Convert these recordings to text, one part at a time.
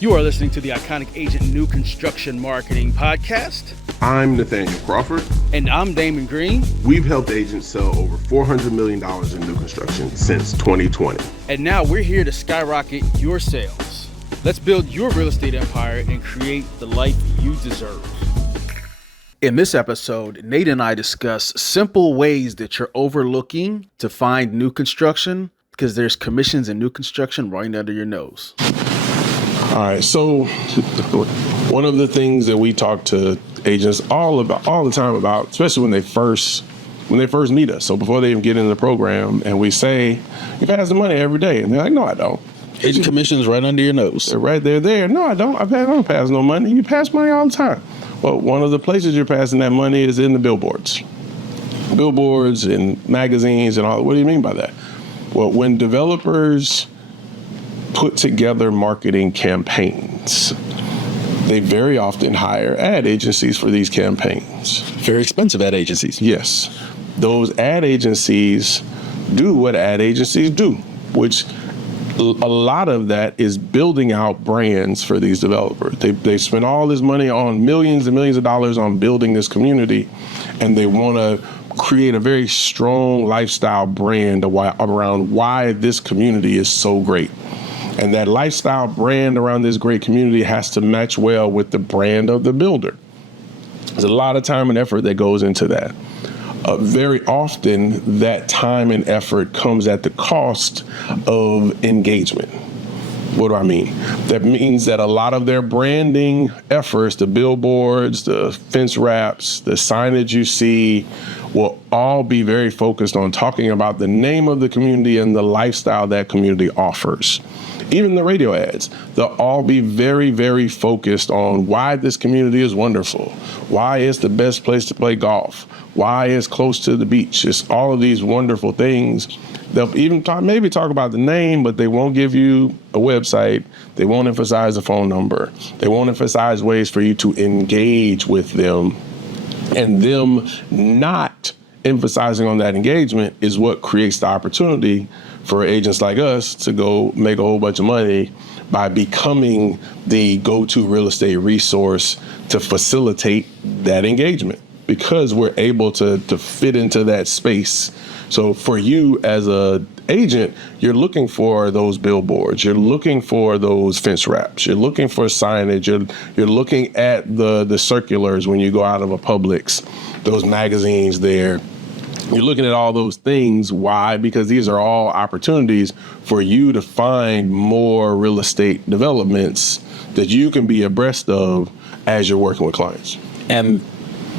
You are listening to the Iconic Agent New Construction Marketing Podcast. I'm Nathaniel Crawford. And I'm Damon Green. We've helped agents sell over $400 million in new construction since 2020. And now we're here to skyrocket your sales. Let's build your real estate empire and create the life you deserve. In this episode, Nate and I discuss simple ways that you're overlooking to find new construction because there's commissions in new construction right under your nose. All right, so one of the things that we talk to agents all the time about, especially when they first meet us, so before they even get into the program, and we say, "You pass the money every day," and they're like, "No, I don't." Agent commissions right under your nose. They're right there. No, I don't. I don't pass no money. You pass money all the time. Well, one of the places you're passing that money is in the billboards and magazines and all. What do you mean by that? Well, when developers put together marketing campaigns, they very often hire ad agencies for these campaigns. Very expensive ad agencies. Yes. Those ad agencies do what ad agencies do, which a lot of that is building out brands for these developers. They spend all this money on millions and millions of dollars on building this community, and they want to create a very strong lifestyle brand around why this community is so great. And that lifestyle brand around this great community has to match well with the brand of the builder. There's a lot of time and effort that goes into that. Very often, that time and effort comes at the cost of engagement. What do I mean? That means that a lot of their branding efforts, the billboards, the fence wraps, the signage you see, will all be very focused on talking about the name of the community and the lifestyle that community offers. Even the radio ads, they'll all be very, very focused on why this community is wonderful, why it's the best place to play golf, why it's close to the beach. It's all of these wonderful things. They'll even talk about the name, but they won't give you a website. They won't emphasize a phone number. They won't emphasize ways for you to engage with them. And them not emphasizing on that engagement is what creates the opportunity for agents like us to go make a whole bunch of money by becoming the go-to real estate resource to facilitate that engagement, because we're able to fit into that space. So for you as a agent, you're looking for those billboards, you're looking for those fence wraps, you're looking for signage, you're looking at the circulars when you go out of a Publix, those magazines there. You're looking at all those things. Why? Because these are all opportunities for you to find more real estate developments that you can be abreast of as you're working with clients. And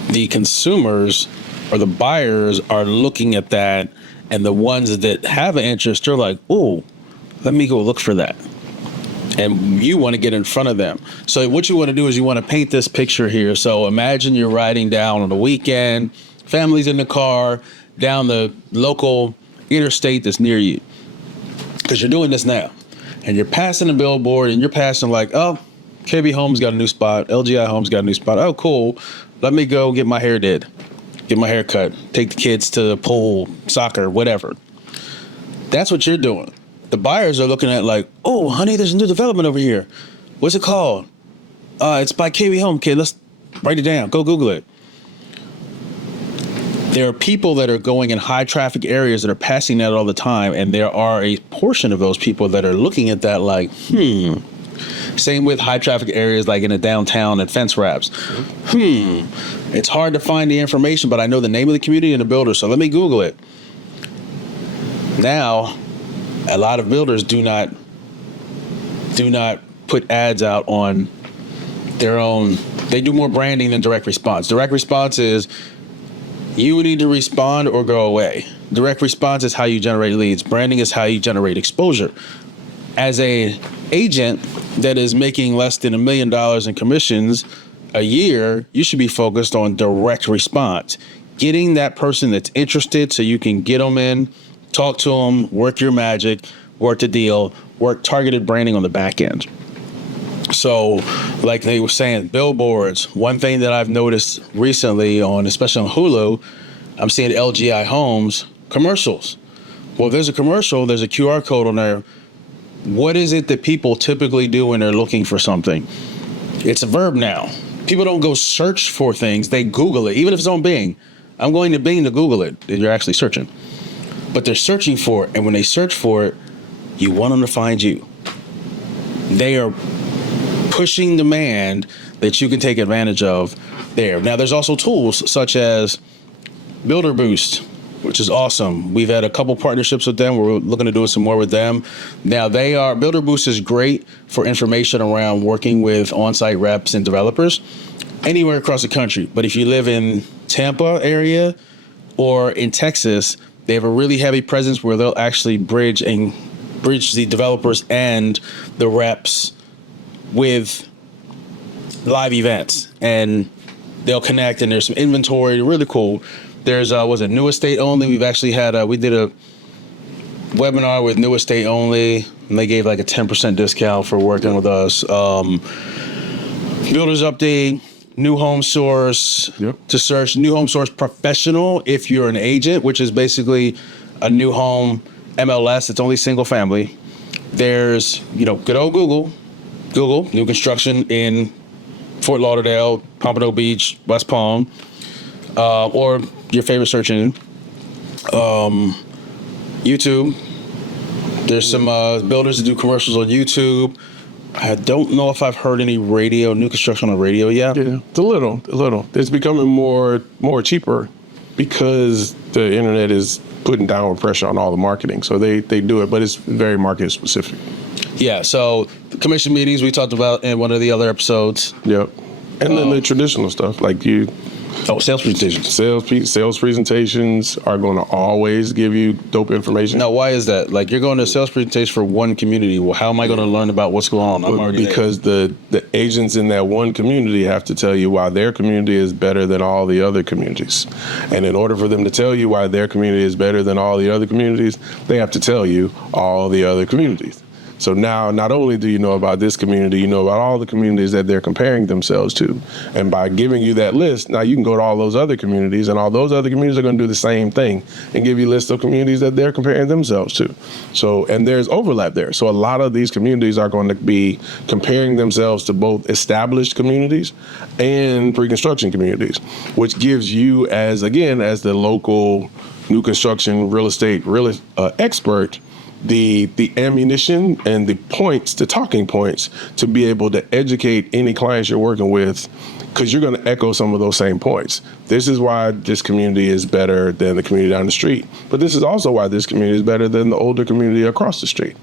the consumers or the buyers are looking at that, and the ones that have an interest are like, "Oh, let me go look for that." And you want to get in front of them. So what you want to do is you want to paint this picture here. So imagine you're riding down on the weekend, family's in the car, down the local interstate that's near you, because you're doing this now, and you're passing a billboard and you're passing like, "Oh, KB Homes got a new spot, LGI Homes got a new spot. Oh, cool. Let me go get my hair did, get my hair cut, take the kids to the pool, soccer, whatever." That's what you're doing. The buyers are looking at like, "Oh, honey, there's a new development over here. What's it called? It's by KB Home, kid. Let's write it down. Go Google it." There are people that are going in high traffic areas that are passing that all the time, and there are a portion of those people that are looking at that like, Same with high traffic areas like in a downtown and fence wraps. It's hard to find the information, but I know the name of the community and the builder, so let me Google it. Now, a lot of builders do not put ads out on their own. They do more branding than direct response. Direct response is, you need to respond or go away. Direct response is how you generate leads. Branding is how you generate exposure. As an agent that is making less than $1 million in commissions a year, you should be focused on direct response. Getting that person that's interested so you can get them in, talk to them, work your magic, work the deal, work targeted branding on the back end. So like they were saying, billboards, one thing that I've noticed recently especially on Hulu, I'm seeing LGI Homes commercials. Well, if there's a commercial, there's a QR code on there. What is it that people typically do when they're looking for something? It's a verb now. People don't go search for things. They Google it, even if it's on Bing. I'm going to Bing to Google it. You're actually searching. But they're searching for it. And when they search for it, you want them to find you. They are pushing demand that you can take advantage of there. Now, there's also tools such as Builder Boost, which is awesome. We've had a couple partnerships with them. We're looking to do some more with them. Now, Builder Boost is great for information around working with on-site reps and developers anywhere across the country. But if you live in Tampa area or in Texas, they have a really heavy presence where they'll actually bridge the developers and the reps with live events, and they'll connect, and there's some inventory, really cool. There's was it New Estate Only? We've actually had we did a webinar with New Estate Only, and they gave like a 10% discount for working with us. Builders Update, New Home Source, to search New Home Source Professional if you're an agent, which is basically a new home MLS. It's only single family. There's, good old Google, new construction in Fort Lauderdale, Pompano Beach, West Palm, or your favorite search engine. YouTube. There's some builders that do commercials on YouTube. I don't know if I've heard any new construction on radio yet. Yeah, it's a little. It's becoming more cheaper because the internet is putting downward pressure on all the marketing. So they do it, but it's very market specific. Yeah, so the commission meetings we talked about in one of the other episodes. Yep. And then the traditional stuff, like sales presentations. Sales presentations are going to always give you dope information. Now, why is that? Like, you're going to a sales presentation for one community. Well, how am I going to learn about what's going on? Because the agents in that one community have to tell you why their community is better than all the other communities. And in order for them to tell you why their community is better than all the other communities, they have to tell you all the other communities. So now, not only do you know about this community, you know about all the communities that they're comparing themselves to. And by giving you that list, now you can go to all those other communities, and all those other communities are going to do the same thing and give you a list of communities that they're comparing themselves to. So, and there's overlap there. So a lot of these communities are going to be comparing themselves to both established communities and pre-construction communities, which gives you as the local new construction real estate expert, the ammunition and the talking points to be able to educate any clients you're working with, because you're going to echo some of those same points. This is why this community is better than the community down the street. But this is also why this community is better than the older community across the street,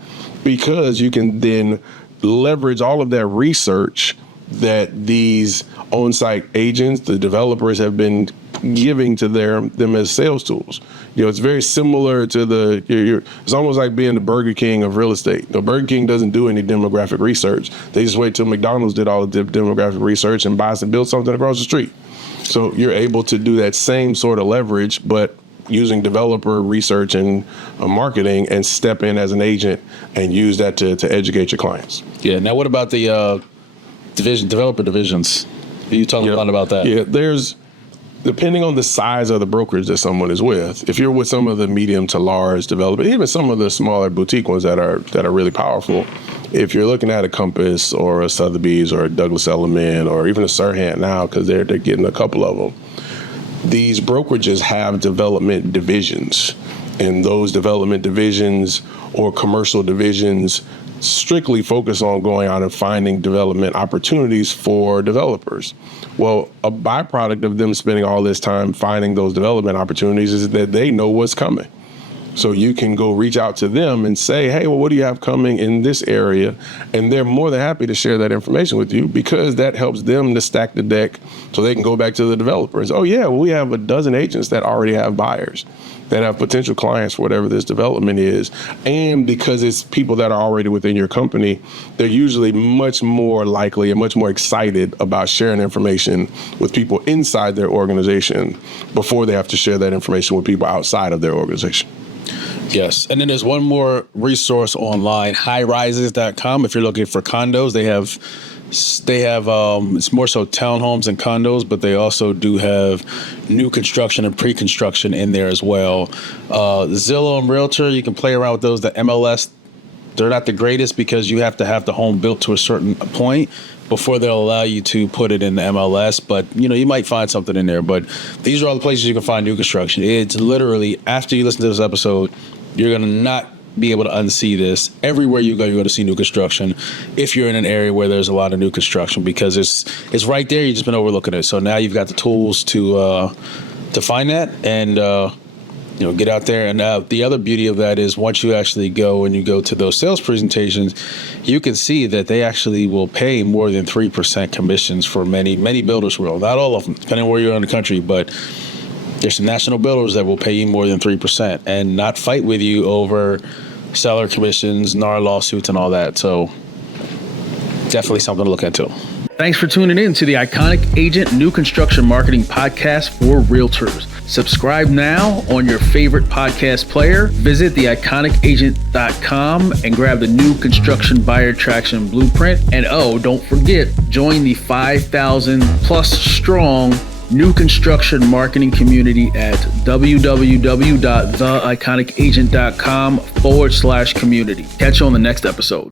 because you can then leverage all of that research that these on-site agents, the developers, have been giving to them as sales tools. It's very similar to it's almost like being the Burger King of real estate. Burger King doesn't do any demographic research. They just wait till McDonald's did all the demographic research and build something across the street. So you're able to do that same sort of leverage, but using developer research and marketing, and step in as an agent and use that to educate your clients. Yeah. Now, what about the developer divisions? You talking a lot about that? Yeah. Depending on the size of the brokerage that someone is with, if you're with some of the medium to large developers, even some of the smaller boutique ones that are really powerful, if you're looking at a Compass or a Sotheby's or a Douglas Elliman or even a Serhant now, because they're getting a couple of them, these brokerages have development divisions, and those development divisions or commercial divisions strictly focus on going out and finding development opportunities for developers. Well, a byproduct of them spending all this time finding those development opportunities is that they know what's coming. So you can go reach out to them and say, hey, well, what do you have coming in this area? And they're more than happy to share that information with you, because that helps them to stack the deck so they can go back to the developers. Oh, yeah, well, we have a dozen agents that already have buyers, that have potential clients for whatever this development is. And because it's people that are already within your company, they're usually much more likely and much more excited about sharing information with people inside their organization before they have to share that information with people outside of their organization. Yes. And then there's one more resource online, highrises.com. If you're looking for condos, they have it's more so townhomes and condos, but they also do have new construction and pre-construction in there as well. Zillow and Realtor, you can play around with those. The MLS They're not the greatest because you have to have the home built to a certain point before they'll allow you to put it in the MLS. But, you might find something in there. But these are all the places you can find new construction. It's literally, after you listen to this episode, you're going to not be able to unsee this. Everywhere you go, you're going to see new construction if you're in an area where there's a lot of new construction, because it's right there. You've just been overlooking it. So now you've got the tools to find that and get out there. And the other beauty of that is once you actually go and you go to those sales presentations, you can see that they actually will pay more than 3% commissions for many builders will. Not all of them, depending on where you're in the country, but there's some national builders that will pay you more than 3% and not fight with you over seller commissions, NAR lawsuits, and all that. So definitely something to look into. Thanks for tuning in to the Iconic Agent New Construction Marketing Podcast for Realtors. Subscribe now on your favorite podcast player. Visit theIconicAgent.com and grab the new construction buyer traction blueprint. And don't forget, join the 5,000 plus strong new construction marketing community at www.theIconicAgent.com/community. Catch you on the next episode.